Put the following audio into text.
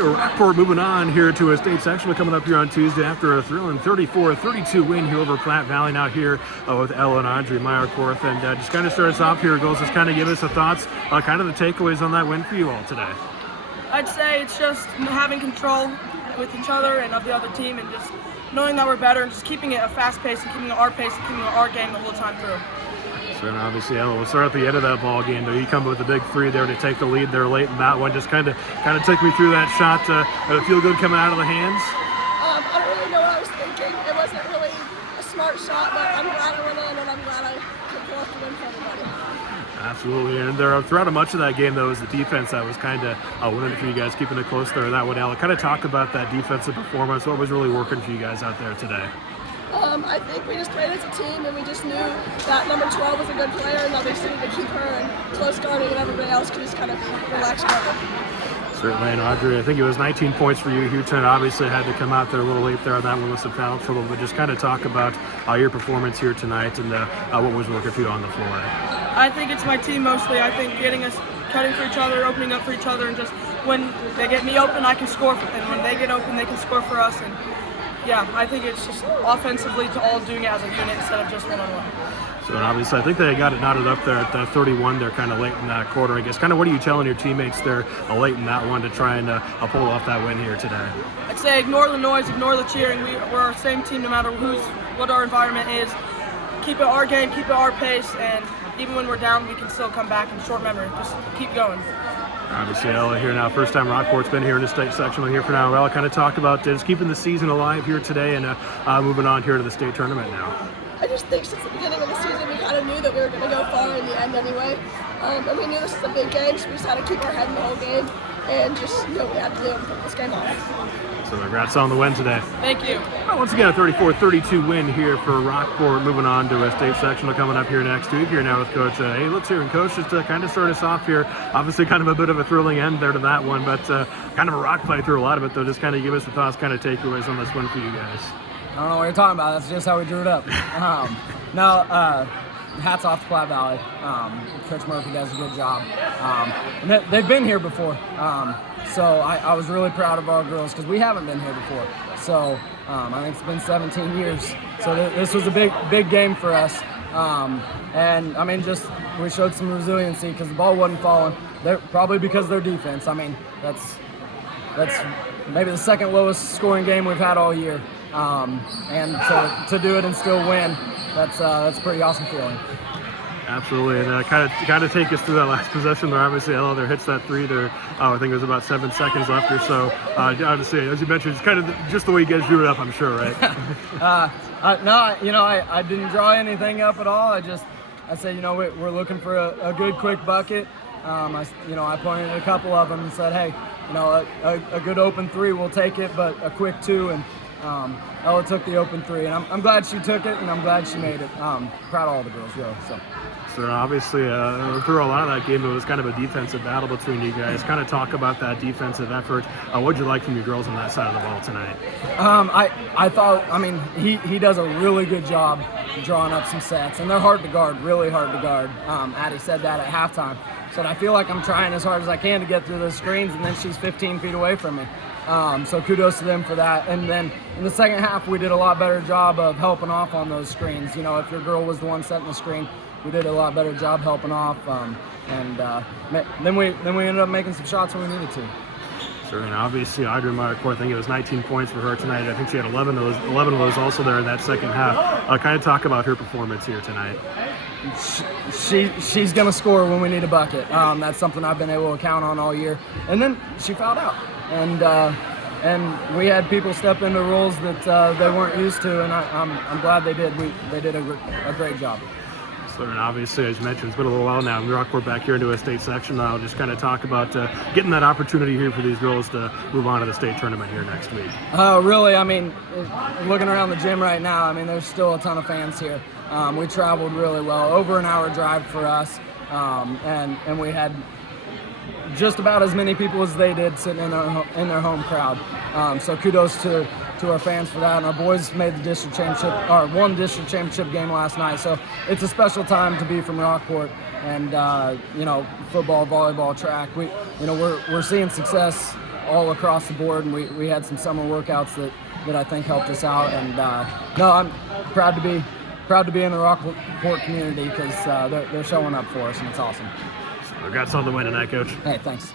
Rockport moving on here to a state sectional coming up here on Tuesday after a thrilling 34-32 win here over Platte Valley. Now here with Ella and Audrey Meyerkorth, and just kind of start us off here, girls. Just kind of give us the thoughts, kind of the takeaways on that win for you all today. I'd say it's just having control with each other and of the other team, and just knowing that we're better and just keeping it a fast pace and keeping it our pace and keeping it our game the whole time through. So obviously, Ella, we'll start at the end of that ball game. Though you come with a big three there to take the lead there late in that one. Just kind of took me through that shot. Did it feel good coming out of the hands? I don't really know what I was thinking. It wasn't really a smart shot, but I'm glad I went in, and I'm glad I could pull off the win for everybody. Absolutely, and throughout much of that game, though, was the defense that was kind of winning for you guys, keeping it close there. That one, Ella, kind of talk about that defensive performance. What was really working for you guys out there today? I think we just played as a team, and we just knew that number 12 was a good player, and obviously to keep her and close guarding, and everybody else could just kind of relax guarding. Certainly, and Audrey, I think it was 19 points for you here tonight. Obviously, had to come out there a little late there on that one with some foul trouble, but just kind of talk about your performance here tonight and what was working for you on the floor. I think it's my team mostly. I think getting us cutting for each other, opening up for each other, and just when they get me open, I can score, and when they get open, they can score for us. And yeah, I think it's just offensively to all doing it as a unit instead of just one-on-one. So obviously, I think they got it knotted up there at 31 there kind of late in that quarter. I guess kind of what are you telling your teammates there late in that one to try and pull off that win here today? I'd say ignore the noise, ignore the cheering. We're our same team no matter what our environment is. Keep it our game, keep it our pace, and even when we're down, we can still come back in short memory. Just keep going. Obviously, Ella here now. First time Rockport's been here in the state sectional here for now. Ella, kind of talk about just keeping the season alive here today and moving on here to the state tournament now. I just think since the beginning of the season, we kind of knew that we were going to go far in the end anyway. And we knew this was a big game, so we just had to keep our head in the whole game and just know what we had to do and put this game off. So congrats on the win today. Thank you. Well, once again, a 34-32 win here for Rockport. Moving on to a state sectional coming up here next week. Here now with Coach Hey, let's hear. And Coach, just to kind of start us off here, obviously kind of a bit of a thrilling end there to that one, but kind of a rock play through a lot of it, though. Just kind of give us the thoughts, kind of takeaways on this win for you guys. I don't know what you're talking about. That's just how we drew it up. Hats off to Platte Valley. Coach Murphy does a good job. And they've been here before. So I was really proud of our girls because we haven't been here before. So I think it's been 17 years. So this was a big game for us. And I mean, just we showed some resiliency because the ball wasn't falling. Probably because of their defense. I mean, that's maybe the second lowest scoring game we've had all year. And to do it and still win, that's a pretty awesome feeling. Absolutely, and kind of take us through that last possession there. Obviously, Ella there hits that three there. I think it was about 7 seconds left or so. Obviously, as you mentioned, it's kind of just the way you guys drew it up, I'm sure, right? I didn't draw anything up at all. I said, we're looking for a good quick bucket. I pointed at a couple of them and said, hey, a good open three, we'll take it, but a quick two, and Ella took the open three, and I'm glad she took it, and I'm glad she made it. Proud of all the girls, though. So obviously, through a lot of that game, it was kind of a defensive battle between you guys. Kind of talk about that defensive effort. What'd you like from your girls on that side of the ball tonight? I thought, he does a really good job drawing up some sets, and they're hard to guard, really hard to guard. Addie said that at halftime. Said, I feel like I'm trying as hard as I can to get through those screens, and then she's 15 feet away from me. So kudos to them for that. And then in the second half, we did a lot better job of helping off on those screens. If your girl was the one setting the screen, we did a lot better job helping off. Then we ended up making some shots when we needed to. Sure, and obviously Audrey Meyerkorth, I think it was 19 points for her tonight. I think she had 11 of those also there in that second half. Kind of talk about her performance here tonight. She's going to score when we need a bucket. That's something I've been able to count on all year. And then she fouled out. And we had people step into roles that they weren't used to, and I'm glad they did. They did a great job. So, and obviously, as you mentioned, it's been a little while now. Rockport back here into a state section now. Just kind of talk about getting that opportunity here for these girls to move on to the state tournament here next week. Really, looking around the gym right now, there's still a ton of fans here. We traveled really well, over an hour drive for us, and we had just about as many people as they did sitting in their home crowd. So kudos to our fans for that. And our boys made the district championship, or won district championship game last night. So it's a special time to be from Rockport. And football, volleyball, track. We're seeing success all across the board, and we had some summer workouts that I think helped us out. And no, I'm proud to be in the Rockport community because they're showing up for us, and it's awesome. Congrats on the win tonight, Coach. Hey, thanks.